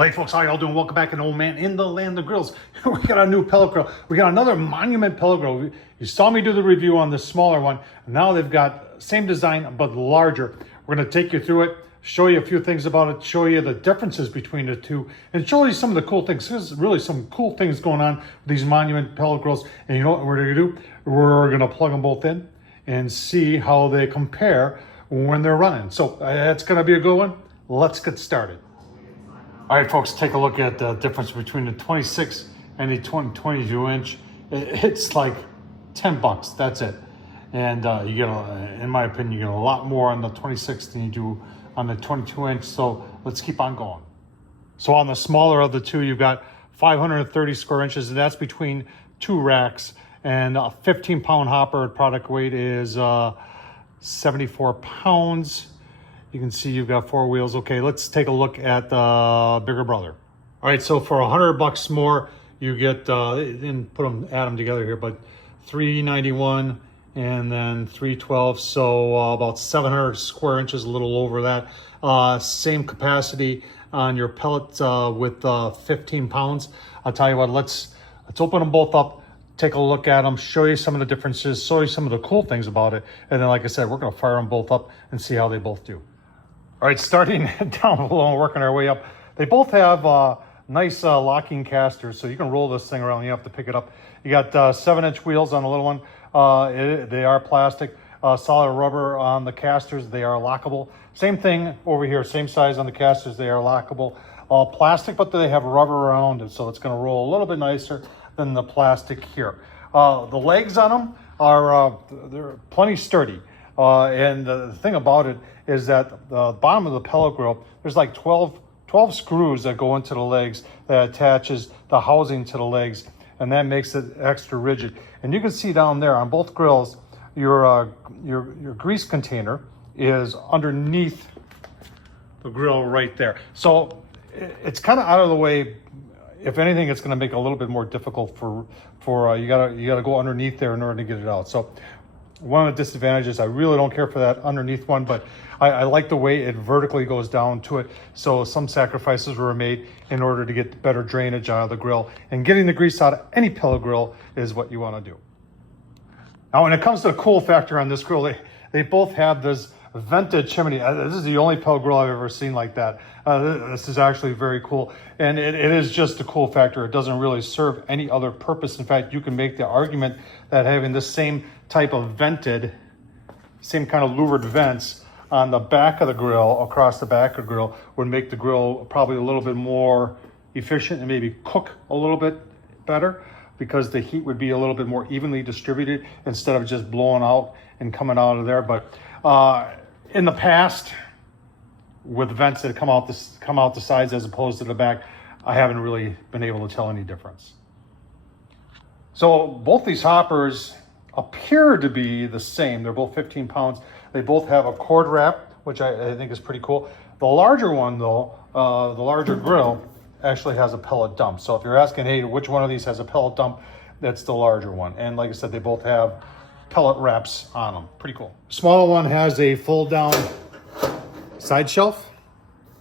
Hey folks, how y'all doing? Welcome back to Old Man in the Land of Grills. We got a new pellet grill. We got another Monument pellet grill. You saw me do the review on the smaller one. Now they've got same design but larger. We're going to take you through it, show you a few things about it, show you the differences between the two, and show you some of the cool things. There's really some cool things going on with these Monument pellet grills. And you know what we're going to do? We're going to plug them both in and see how they compare when they're running. So it's going to be a good one. Let's get started. All right, folks, take a look at the difference between the 26 and the 22 inch. It's like $10, that's it. And you get, in my opinion, you get a lot more on the 26 than you do on the 22 inch. So let's keep on going. So on the smaller of the two, you've got 530 square inches, and that's between two racks. And a 15-pound hopper product weight is 74 pounds. You can see you've got four wheels. Okay, let's take a look at the bigger brother. All right, so for $100 more, you get, didn't add them together here, but $391 and then $312. So about 700 square inches, a little over that. Same capacity on your pellet with 15 pounds. I'll tell you what, let's open them both up, take a look at them, show you some of the differences, show you some of the cool things about it. And then, like I said, we're gonna fire them both up and see how they both do. All right, starting down below and working our way up. They both have nice locking casters, so you can roll this thing around. You have to pick it up. You got 7-inch wheels on the little one. They are plastic. Solid rubber on the casters. They are lockable. Same thing over here. Same size on the casters. They are lockable. Plastic, but they have rubber around it, so it's going to roll a little bit nicer than the plastic here. The legs on them are they're plenty sturdy. And the thing about it is that the bottom of the pellet grill, there's like 12 screws that go into the legs that attaches the housing to the legs, and that makes it extra rigid. And you can see down there on both grills, your grease container is underneath the grill right there. So it's kind of out of the way. If anything, it's going to make it a little bit more difficult for you gotta go underneath there in order to get it out. So one of the disadvantages, I really don't care for that underneath one, but I like the way it vertically goes down to it. So some sacrifices were made in order to get better drainage out of the grill. And getting the grease out of any pellet grill is what you want to do. Now, when it comes to the cool factor on this grill, they both have this vented chimney. This is the only pellet grill I've ever seen like that. This is actually very cool. And it is just a cool factor. It doesn't really serve any other purpose. In fact, you can make the argument that having the same type of vented, same kind of louvered vents on the back of the grill, across the back of the grill, would make the grill probably a little bit more efficient and maybe cook a little bit better, because the heat would be a little bit more evenly distributed instead of just blowing out and coming out of there. But in the past, with vents that come out the sides as opposed to the back, I haven't really been able to tell any difference. So both these hoppers appear to be the same. They're both 15 pounds. They both have a cord wrap, which I think is pretty cool. The larger one, though, the larger grill, actually has a pellet dump. So if you're asking, hey, which one of these has a pellet dump, that's the larger one. And like I said, they both have pellet wraps on them. Pretty cool. Smaller one has a fold-down side shelf.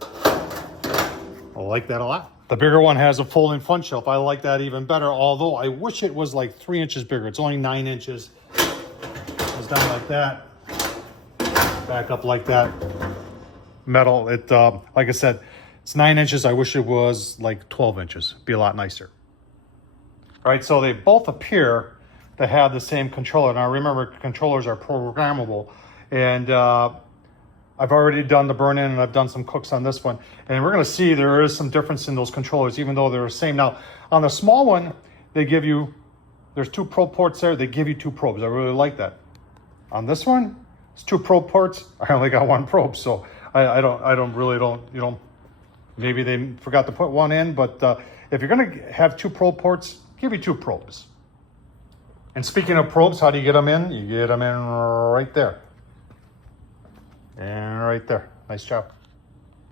I like that a lot. The bigger one has a folding front shelf. I like that even better, although I wish it was like 3 inches bigger. It's only 9 inches. It's down like that. Back up like that. Metal. It, like I said, it's 9 inches. I wish it was like 12 inches. It'd be a lot nicer. All right, so they both appear to have the same controller. Now remember, controllers are programmable, and I've already done the burn-in and I've done some cooks on this one. And we're gonna see there is some difference in those controllers, even though they're the same. Now, on the small one, they give you, there's 2 probe ports there, they give you 2 probes. I really like that. On this one, it's 2 probe ports. I only got 1 probe, so I don't really, you know, maybe they forgot to put one in, but if you're gonna have 2 probe ports, give you 2 probes. And speaking of probes, how do you get them in? You get them in right there. And right there. Nice job.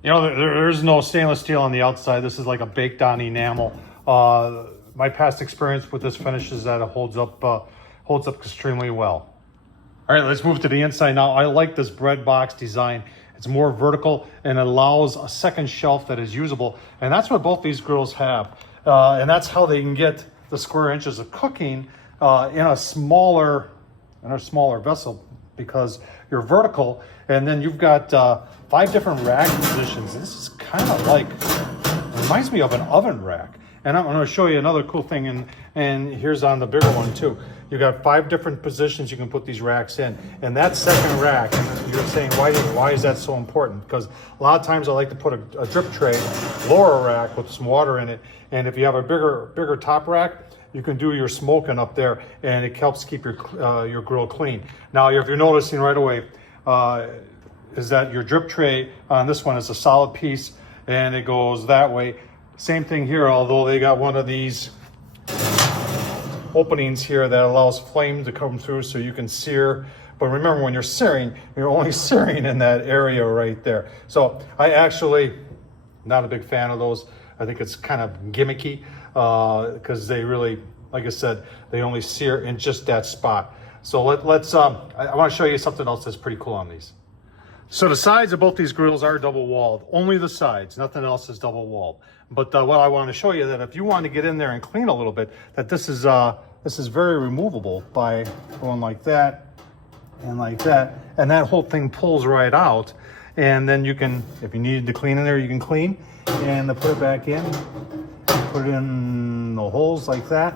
You know, there's no stainless steel on the outside. This is like a baked on enamel. My past experience with this finish is that it holds up extremely well. All right, let's move to the inside now. I like this bread box design. It's more vertical and allows a second shelf that is usable. And that's what both these grills have. And that's how they can get the square inches of cooking in a smaller vessel, because you're vertical. And then you've got 5 different rack positions. This is kind of like, it reminds me of an oven rack. And I'm going to show you another cool thing, and here's on the bigger one too. You've got 5 different positions you can put these racks in. And that second rack, and you're saying, why is that so important? Because a lot of times I like to put a drip tray, lower a rack with some water in it. And if you have a bigger top rack, you can do your smoking up there, and it helps keep your grill clean. Now, if you're noticing right away, is that your drip tray on this one is a solid piece, and it goes that way. Same thing here, although they got one of these openings here that allows flame to come through so you can sear. But remember, when you're searing, you're only searing in that area right there. So I actually, not a big fan of those. I think it's kind of gimmicky because they really, like I said, they only sear in just that spot. So let's I want to show you something else that's pretty cool on these. So the sides of both these grills are double walled, only the sides, nothing else is double walled. But what I want to show you, that if you want to get in there and clean a little bit, that this is very removable by going like that and like that, and that whole thing pulls right out. And then you can, if you needed to clean in there, you can clean, and to put it back in, put it in the holes like that,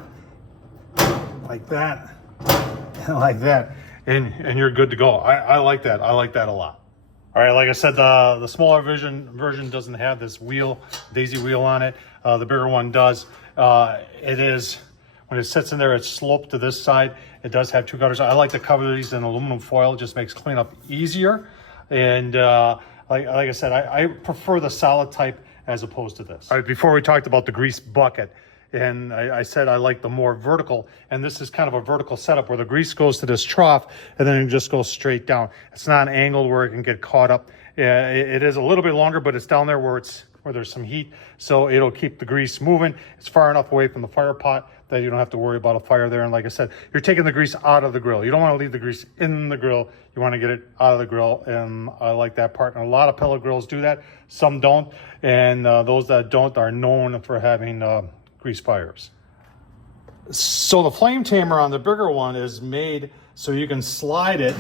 and like that, and you're good to go. I like that. I like that a lot. All right, like I said, the smaller version doesn't have this wheel, daisy wheel on it. The bigger one does. It is, when it sits in there, it's sloped to this side. It does have 2 gutters. I like to cover these in aluminum foil. It just makes cleanup easier. And like I said, I prefer the solid type as opposed to this. All right, before we talked about the grease bucket, and I said I like the more vertical, and this is kind of a vertical setup where the grease goes to this trough and then it just goes straight down. It's not angled where it can get caught up. It is a little bit longer, but it's down there where there's some heat, so it'll keep the grease moving. It's far enough away from the fire pot that you don't have to worry about a fire there. And like I said, you're taking the grease out of the grill. You don't want to leave the grease in the grill. You want to get it out of the grill, and I like that part. And a lot of pellet grills do that. Some don't, and those that don't are known for having grease fires. So the flame tamer on the bigger one is made so you can slide it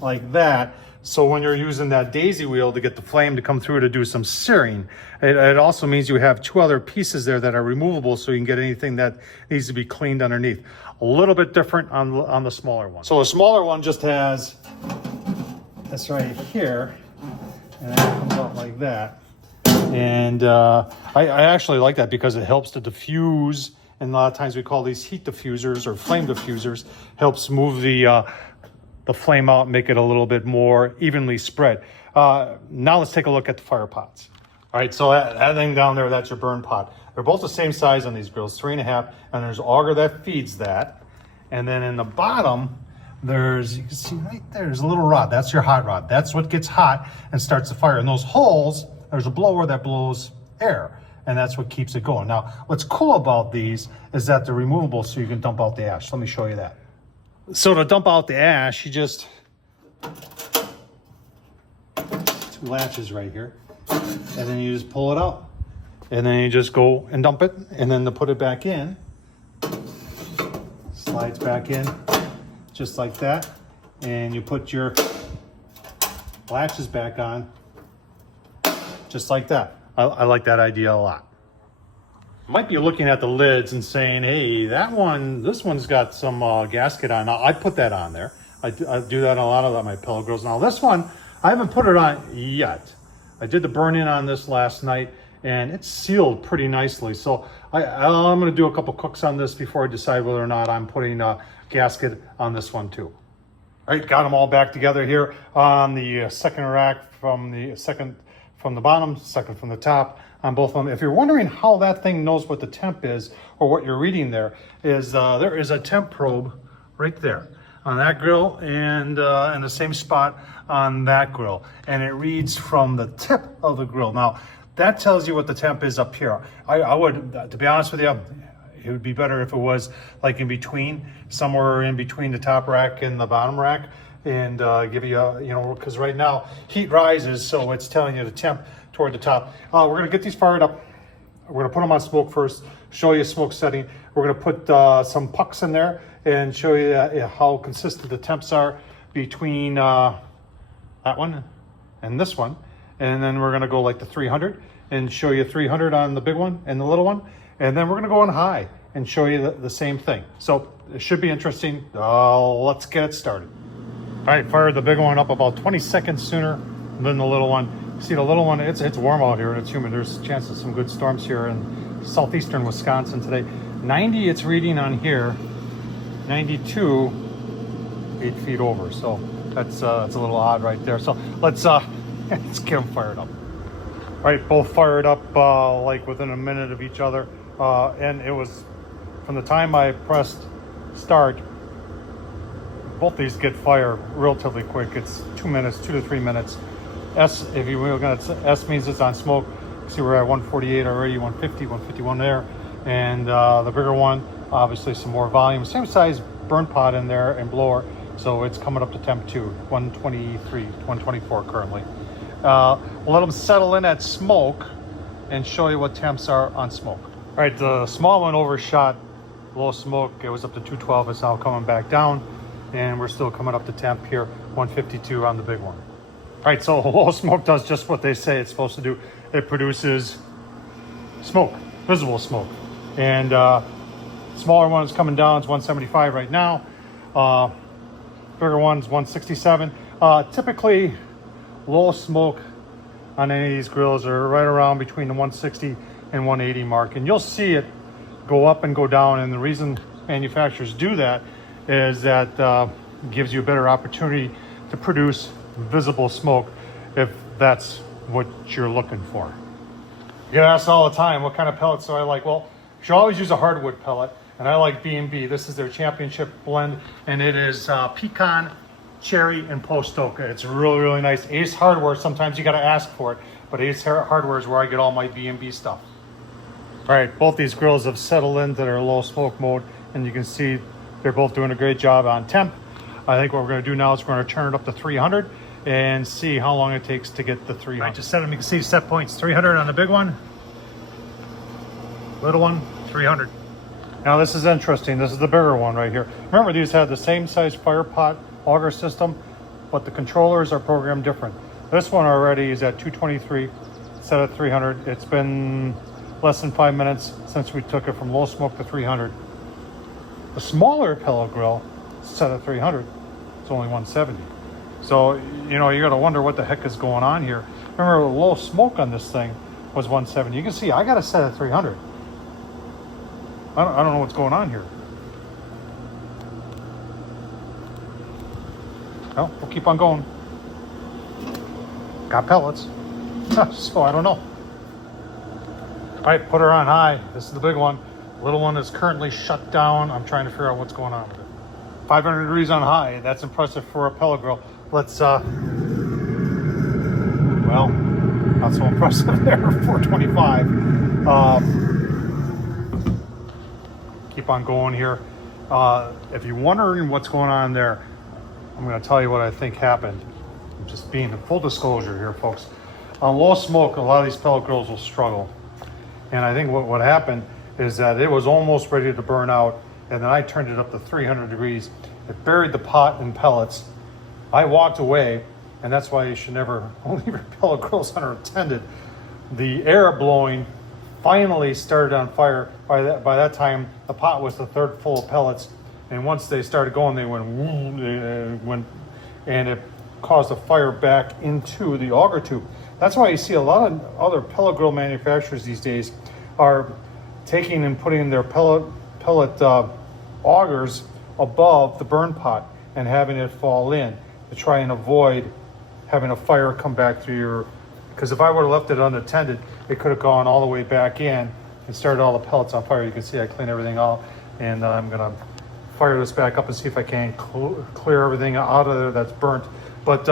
like that. So when you're using that daisy wheel to get the flame to come through to do some searing, it also means you have 2 other pieces there that are removable, so you can get anything that needs to be cleaned underneath. A little bit different on the smaller one. So the smaller one just has this right here, and it comes out like that. And I actually like that because it helps to diffuse, and a lot of times we call these heat diffusers or flame diffusers. Helps move the flame out, make it a little bit more evenly spread. Now let's take a look at the fire pots. All right, so that thing down there, that's your burn pot. They're both the same size on these grills, 3.5, and there's auger that feeds that. And then in the bottom, you can see right there's a little rod. That's your hot rod. That's what gets hot and starts the fire. And those holes, there's a blower that blows air, and that's what keeps it going. Now, what's cool about these is that they're removable, so you can dump out the ash. Let me show you that. So to dump out the ash, you just, 2 latches right here, and then you just pull it out, and then you just go and dump it, and then to put it back in, slides back in just like that, and you put your latches back on just like that. I like that idea a lot. Might be looking at the lids and saying, hey, this one's got some gasket on. I put that on there. I do that on a lot of my pellet grills. Now this one, I haven't put it on yet. I did the burn-in on this last night, and it's sealed pretty nicely. So I'm gonna do a couple cooks on this before I decide whether or not I'm putting a gasket on this one too. All right, got them all back together here on the second rack from the bottom, second from the top on both of them. If you're wondering how that thing knows what the temp is or what you're reading there is a temp probe right there on that grill and in the same spot on that grill. And it reads from the tip of the grill. Now, that tells you what the temp is up here. I would, to be honest with you, it would be better if it was like in between, somewhere in between the top rack and the bottom rack. and give you a, you know, because right now heat rises, so it's telling you the temp toward the top. We're gonna get these fired up. We're gonna put them on smoke first, show you smoke setting. We're gonna put some pucks in there and show you how consistent the temps are between that one and this one. And then we're gonna go like the 300 and show you 300 on the big one and the little one. And then we're gonna go on high and show you the same thing. So it should be interesting. Let's get it started. All right, fired the big one up about 20 seconds sooner than the little one. See the little one, it's warm out here and it's humid. There's a chance of some good storms here in southeastern Wisconsin today. 90 it's reading on here, 92, 8 feet over. So that's a little odd right there. So let's let's get them fired up. All right, both fired up like within a minute of each other. And it was, from the time I pressed start, both these get fire relatively quick. It's 2 minutes, 2 to 3 minutes. S, if you were gonna, S means it's on smoke. See, we're at 148 already, 150, 151 there. And the bigger one, obviously some more volume. Same size burn pot in there and blower. So it's coming up to temp 2, 123, 124 currently. We'll let them settle in at smoke and show you what temps are on smoke. All right, the small one overshot low smoke. It was up to 212. It's now coming back down. And we're still coming up to temp here, 152 on the big one. All right, so low smoke does just what they say it's supposed to do. It produces smoke, visible smoke. And smaller one is coming down, it's 175 right now. Bigger one's 167. Typically, low smoke on any of these grills are right around between the 160 and 180 mark. And you'll see it go up and go down. And the reason manufacturers do that is that gives you a better opportunity to produce visible smoke if that's what you're looking for. You get asked all the time, what kind of pellets do I like? Well, you should always use a hardwood pellet, and I like B&B. This is their championship blend, and it is pecan, cherry, and post oak. It's really, really nice. Ace Hardware, sometimes you gotta ask for it, but Ace Hardware is where I get all my B&B stuff. All right, both these grills have settled into their low smoke mode, and you can see they're both doing a great job on temp. I think what we're gonna do now is we're gonna turn it up to 300 and see how long it takes to get the 300. All right, just set them, you can see set points, 300 on the big one, little one, 300. Now this is interesting, this is the bigger one right here. Remember, these had the same size fire pot auger system, but the controllers are programmed different. This one already is at 223, set at 300. It's been less than 5 minutes since we took it from low smoke to 300. The smaller pellet grill set at 300, it's only 170. So, you know, you gotta wonder what the heck is going on here. Remember, the low smoke on this thing was 170. You can see I got it set at 300. I don't know what's going on here. Well, we'll keep on going. Got pellets, so I don't know. All right, put her on high. This is the big one. Little one is currently shut down. I'm trying to figure out what's going on with it. 500 degrees on high. That's impressive for a pellet grill. Let's, well, not so impressive there, 425. Keep on going here. If you're wondering what's going on there, I'm going to tell you what I think happened. I'm just being in full disclosure here, folks. On low smoke, a lot of these pellet grills will struggle. And I think what happened is that it was almost ready to burn out, and then I turned it up to 300 degrees. It buried the pot in pellets. I walked away, and that's why you should never leave your pellet grills unattended. The air blowing finally started on fire. By that time, the pot was the third full of pellets, and once they started going, they went, and it caused a fire back into the auger tube. That's why you see a lot of other pellet grill manufacturers these days are taking and putting their pellet augers above the burn pot and having it fall in to try and avoid having a fire come back through your, because if I would have left it unattended, it could have gone all the way back in and started all the pellets on fire. You can see I cleaned everything out, and I'm gonna fire this back up and see if I can clear everything out of there that's burnt. But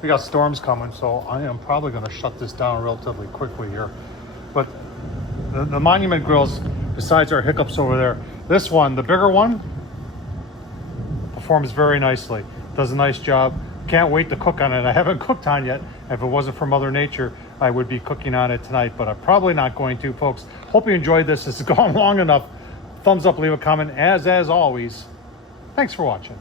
we got storms coming, so I am probably gonna shut this down relatively quickly here. But the Monument grills, besides our hiccups over there, this one, the bigger one, performs very nicely. Does a nice job. Can't wait to cook on it. I haven't cooked on yet. If it wasn't for Mother Nature, I would be cooking on it tonight, but I'm probably not going to, folks. Hope you enjoyed this. This has gone long enough. Thumbs up, leave a comment. As always, thanks for watching.